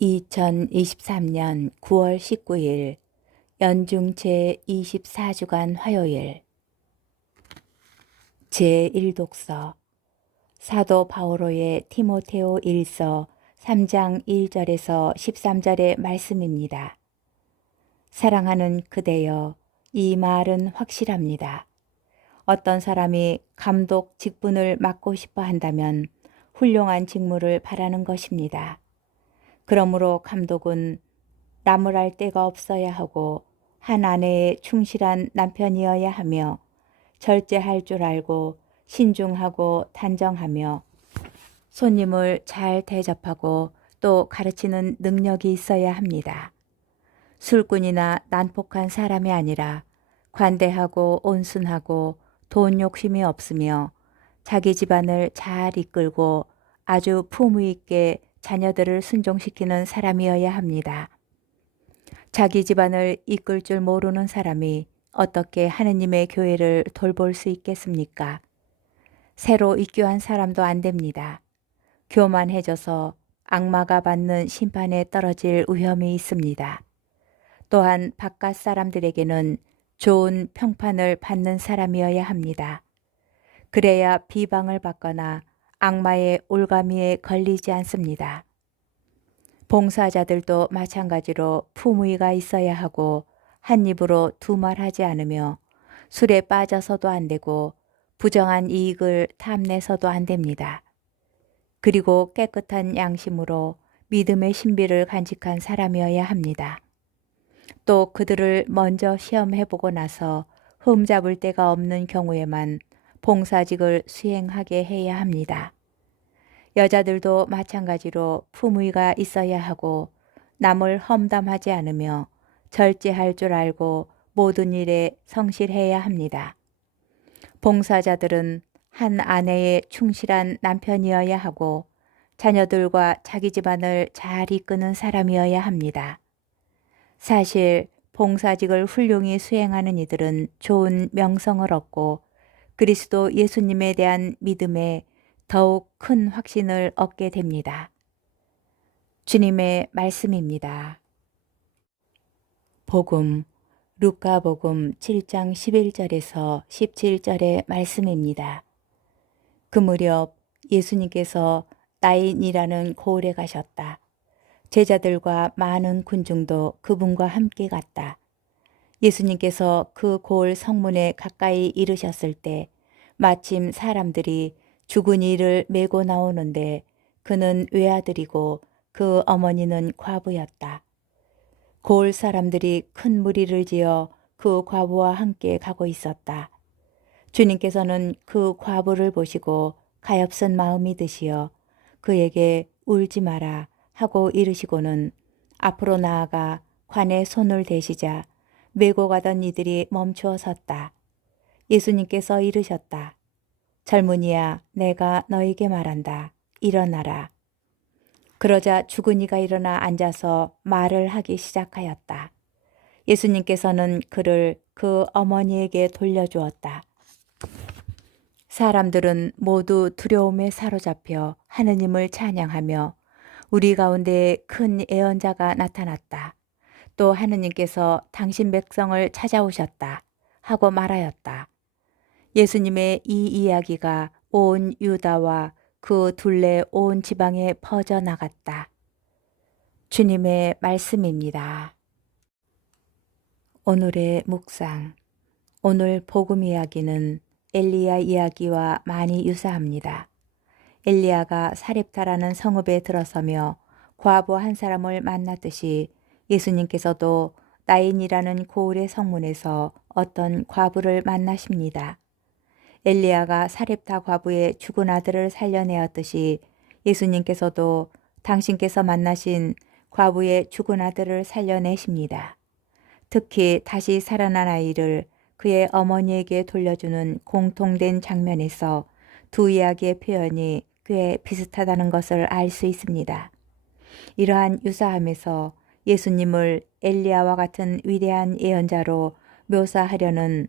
2023년 9월 19일 연중 제24주간 화요일 제1독서 사도 바오로의 티모테오 1서 3장 1절에서 13절의 말씀입니다. 사랑하는 그대여, 이 말은 확실합니다. 어떤 사람이 감독 직분을 맡고 싶어 한다면 훌륭한 직무를 바라는 것입니다. 그러므로 감독은 나무랄 데가 없어야 하고 한 아내에 충실한 남편이어야 하며 절제할 줄 알고 신중하고 단정하며 손님을 잘 대접하고 또 가르치는 능력이 있어야 합니다. 술꾼이나 난폭한 사람이 아니라 관대하고 온순하고 돈 욕심이 없으며 자기 집안을 잘 이끌고 아주 품위 있게 자녀들을 순종시키는 사람이어야 합니다. 자기 집안을 이끌 줄 모르는 사람이 어떻게 하느님의 교회를 돌볼 수 있겠습니까? 새로 입교한 사람도 안 됩니다. 교만해져서 악마가 받는 심판에 떨어질 위험이 있습니다. 또한 바깥 사람들에게는 좋은 평판을 받는 사람이어야 합니다. 그래야 비방을 받거나 악마의 올가미에 걸리지 않습니다. 봉사자들도 마찬가지로 품위가 있어야 하고 한 입으로 두 말하지 않으며 술에 빠져서도 안 되고 부정한 이익을 탐내서도 안 됩니다. 그리고 깨끗한 양심으로 믿음의 신비를 간직한 사람이어야 합니다. 또 그들을 먼저 시험해보고 나서 흠잡을 데가 없는 경우에만 봉사직을 수행하게 해야 합니다. 여자들도 마찬가지로 품위가 있어야 하고 남을 험담하지 않으며 절제할 줄 알고 모든 일에 성실해야 합니다. 봉사자들은 한 아내의 충실한 남편이어야 하고 자녀들과 자기 집안을 잘 이끄는 사람이어야 합니다. 사실 봉사직을 훌륭히 수행하는 이들은 좋은 명성을 얻고 그리스도 예수님에 대한 믿음에 더욱 큰 확신을 얻게 됩니다. 주님의 말씀입니다. 복음, 루카복음 7장 11절에서 17절의 말씀입니다. 그 무렵 예수님께서 나인이라는 고을에 가셨다. 제자들과 많은 군중도 그분과 함께 갔다. 예수님께서 그 고을 성문에 가까이 이르셨을 때 마침 사람들이 죽은 이를 메고 나오는데 그는 외아들이고 그 어머니는 과부였다. 고을 사람들이 큰 무리를 지어 그 과부와 함께 가고 있었다. 주님께서는 그 과부를 보시고 가엾은 마음이 드시어 그에게 울지 마라 하고 이르시고는 앞으로 나아가 관에 손을 대시자 메고 가던 이들이 멈추어 섰다. 예수님께서 이르셨다. 젊은이야, 내가 너에게 말한다. 일어나라. 그러자 죽은 이가 일어나 앉아서 말을 하기 시작하였다. 예수님께서는 그를 그 어머니에게 돌려주었다. 사람들은 모두 두려움에 사로잡혀 하느님을 찬양하며 우리 가운데 큰 예언자가 나타났다. 또 하느님께서 당신 백성을 찾아오셨다 하고 말하였다. 예수님의 이 이야기가 온 유다와 그 둘레 온 지방에 퍼져나갔다. 주님의 말씀입니다. 오늘의 묵상. 오늘 복음 이야기는 엘리야 이야기와 많이 유사합니다. 엘리야가 사렙타라는 성읍에 들어서며 과부 한 사람을 만났듯이 예수님께서도 나인이라는 고을의 성문에서 어떤 과부를 만나십니다. 엘리야가 사렙타 과부의 죽은 아들을 살려내었듯이 예수님께서도 당신께서 만나신 과부의 죽은 아들을 살려내십니다. 특히 다시 살아난 아이를 그의 어머니에게 돌려주는 공통된 장면에서 두 이야기의 표현이 꽤 비슷하다는 것을 알 수 있습니다. 이러한 유사함에서 예수님을 엘리야와 같은 위대한 예언자로 묘사하려는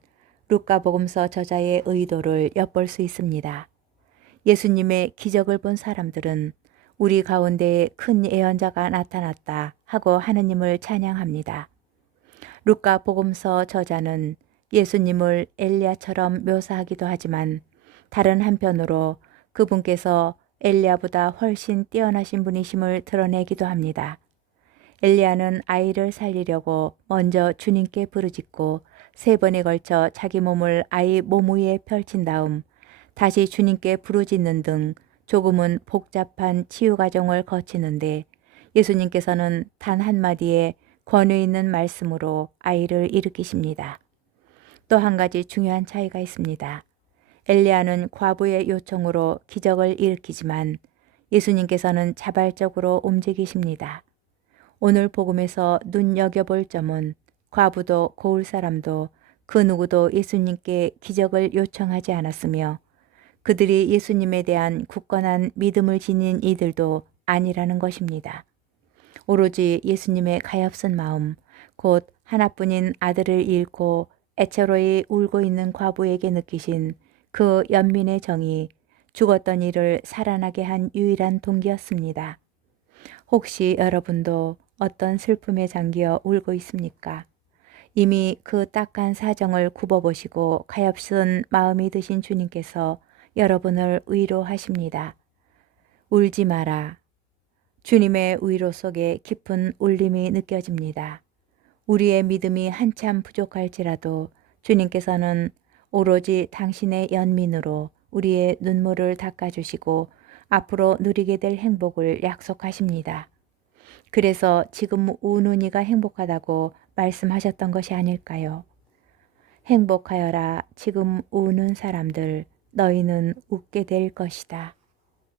루카복음서 저자의 의도를 엿볼 수 있습니다. 예수님의 기적을 본 사람들은 우리 가운데에 큰 예언자가 나타났다 하고 하느님을 찬양합니다. 루카 복음서 저자는 예수님을 엘리야처럼 묘사하기도 하지만 다른 한편으로 그분께서 엘리야보다 훨씬 뛰어나신 분이심을 드러내기도 합니다. 엘리야는 아이를 살리려고 먼저 주님께 부르짖고 3번에 걸쳐 자기 몸을 아이 몸 위에 펼친 다음 다시 주님께 부르짖는 등 조금은 복잡한 치유 과정을 거치는데 예수님께서는 단 한마디의 권위 있는 말씀으로 아이를 일으키십니다. 또 한 가지 중요한 차이가 있습니다. 엘리야는 과부의 요청으로 기적을 일으키지만 예수님께서는 자발적으로 움직이십니다. 오늘 복음에서 눈여겨볼 점은 과부도 고을 사람도 그 누구도 예수님께 기적을 요청하지 않았으며 그들이 예수님에 대한 굳건한 믿음을 지닌 이들도 아니라는 것입니다. 오로지 예수님의 가엾은 마음, 곧 하나뿐인 아들을 잃고 애처로이 울고 있는 과부에게 느끼신 그 연민의 정이 죽었던 이를 살아나게 한 유일한 동기였습니다. 혹시 여러분도 어떤 슬픔에 잠겨 울고 있습니까? 이미 그 딱한 사정을 굽어보시고 가엾은 마음이 드신 주님께서 여러분을 위로하십니다. 울지 마라. 주님의 위로 속에 깊은 울림이 느껴집니다. 우리의 믿음이 한참 부족할지라도 주님께서는 오로지 당신의 연민으로 우리의 눈물을 닦아주시고 앞으로 누리게 될 행복을 약속하십니다. 그래서 지금 우는 이가 행복하다고 말씀하셨던 것이 아닐까요? 행복하여라 지금 우는 사람들, 너희는 웃게 될 것이다.